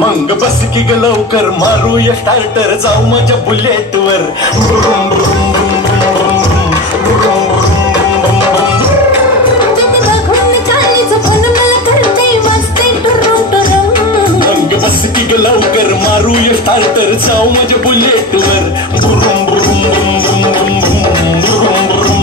मंग बस की ग लवकर मारूया स्टार्टर जाऊ माझ्या बुलेटवर मंग बस की ग लवकर मारूया स्टार्टर जाऊ माझ्या बुलेटवर बुरुम बुरुम बुरुम बुरुम बुरुम बुरुम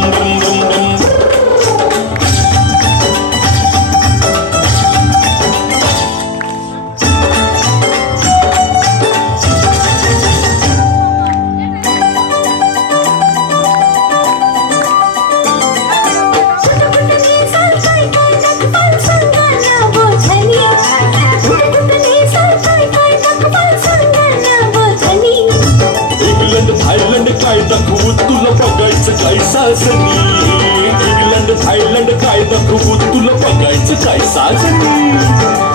काय दाखवू तुला बघायचं काय साजनी इंग्लंड थायलंड काय दाखवू तुला बघायचं काय साजनी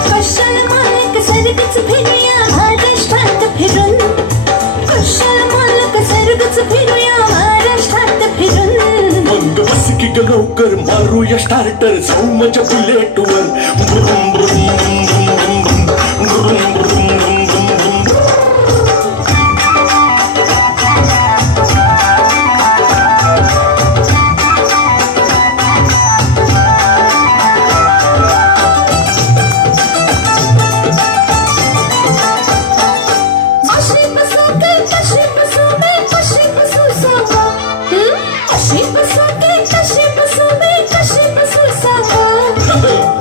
कशाल मालक सर्गच फिरूया महाराष्ट्रात फिरून कशाल मालक सर्गच फिरूया महाराष्ट्रात फिरून मग बस की ग लवकर मारूया स्टार्टर जाऊ माझ्या बुलेटवर बुरुम बुरुम बुरुम बुरुम बुरुम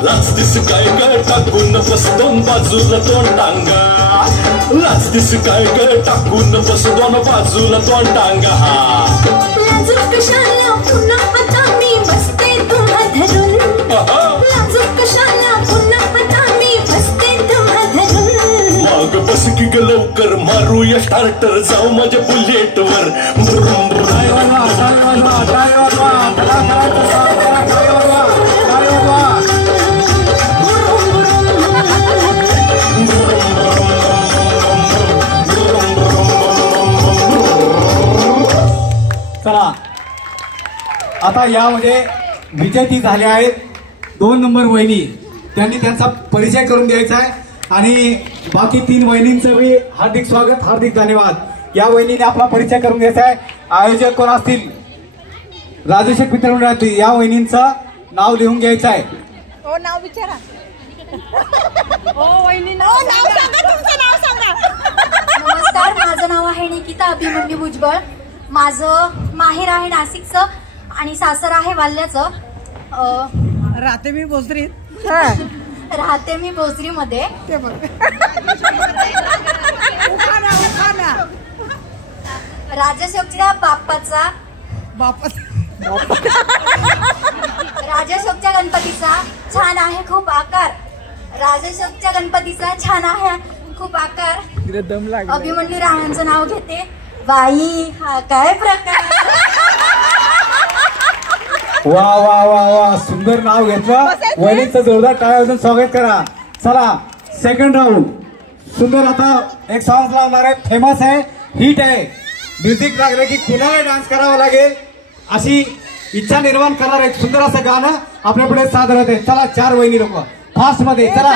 लाच काय काय टाकून बस दोन बाजूला दोन टांगा लाच काय काय टाकून बस दोन बाजूला दोन टांगा लाजूक कशाला पुन्हा आता मी बसते तुम्हा धरून लाजूक कशाला पुन्हा आता मी बसते तुम्हा धरून मग बस की ग लवकर मारूया स्टार्टर जाऊ माझ्या बुलेटवर बुरुम चला आता यामध्ये विजेती झाले आहेत 2 नंबर वहिनी त्यांनी त्यांचा परिचय करून द्यायचा आहे आणि बाकी 3 वहिनींचं मी हार्दिक स्वागत हार्दिक धन्यवाद। या वहिनीने आपला परिचय करून द्यायचा आहे। आयोजक कोण असतील राजेश मित्रमंडळातील या वहिनींचं नाव लिहून घ्यायचं आहे। ओ नाव विचारा ओ वहिनी नाव सांगा तुमचं नाव सांगा। नमस्कार माझं नाव आहे निकिता अभिमन्यू भुजबळ माझं माहेर आहे नाशिकचं आणि सासर आहे वाल्याचं राहते मी भोसरीत राहते मी भोसरीमध्ये ते बघ राजशोकच्या बाप्पाचा राजशोकच्या गणपतीचा छान आहे खूप आकार राजशोकच्या गणपतीचा छान आहे खूप आकार अभिमन्यू राणांचं नाव घेते बाई हा काय प्रकार वा वा वा वा सुंदर नाव घेतलं वहिनीचं जोरदार टाळ्या वाजवून स्वागत करा। चला सेकंड राऊंड सुंदर आता एक सॉन्ग लावणार आहे फेमस आहे हिट आहे म्युझिक लागले की कुणाला डान्स करावा लागेल अशी इच्छा निर्माण करणार एक सुंदर असं गाणं आपल्या पुढे सादर होते। चला 4 वहिनी लोक फास्ट मध्ये चला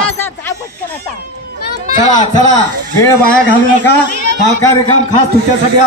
चला चला वेळ वाया घालू नका हा कार्यक्रम खास तुमच्यासाठी